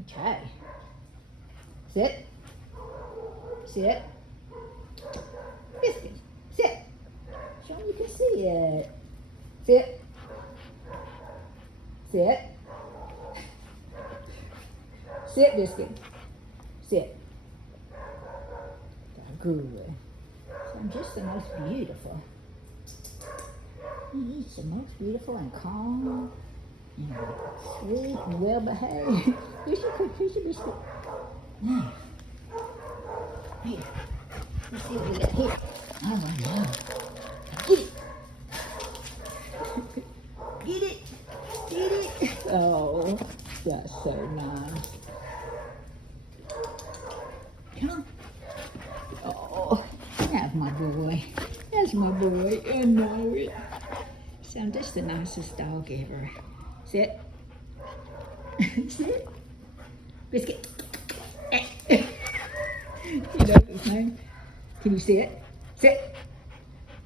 Okay. Sit. Sit. Biscuit. Sit. Show me you can see it. Sit. Sit. Sit, Biscuit. Sit. Good. So I'm just the most beautiful. He's the most beautiful and calm and sweet and well behaved. Here's your quick piece of biscuit. Now, here. Let's see what we got here. Oh no. Get it. Get it. Get it. Oh, that's so nice. Come on. Oh, that's my boy. That's my boy. I know it. So I'm just the nicest dog ever. Sit. Sit. Biscuit. You know his name. Can you sit? Sit.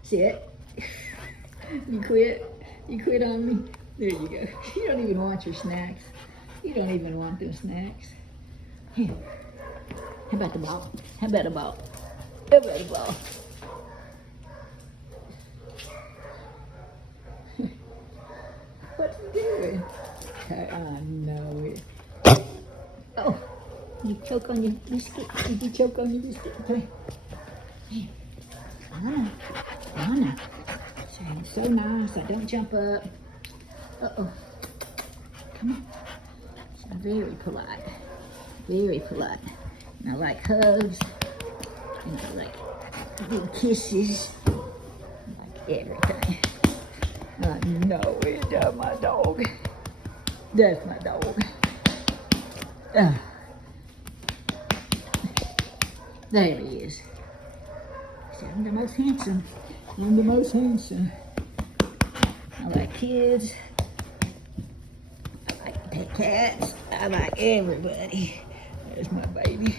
Sit. You quit? You quit on me? There you go. You don't even want your snacks. You don't even want those snacks. Here. How about the ball? How about a ball? How about a ball? What's he doing? I know it. Oh, you choke on your biscuit? Did you choke on your biscuit? Okay. Here. Anna. Anna. So nice. I don't jump up. Uh-oh. Come on. So I'm very polite. Very polite. And I like hugs. And I like big kisses. I like everything. I know it. That's my dog. That's my dog. There he is. See, I'm the most handsome. I'm the most handsome. I like kids. I like pet cats. I like everybody. There's my baby.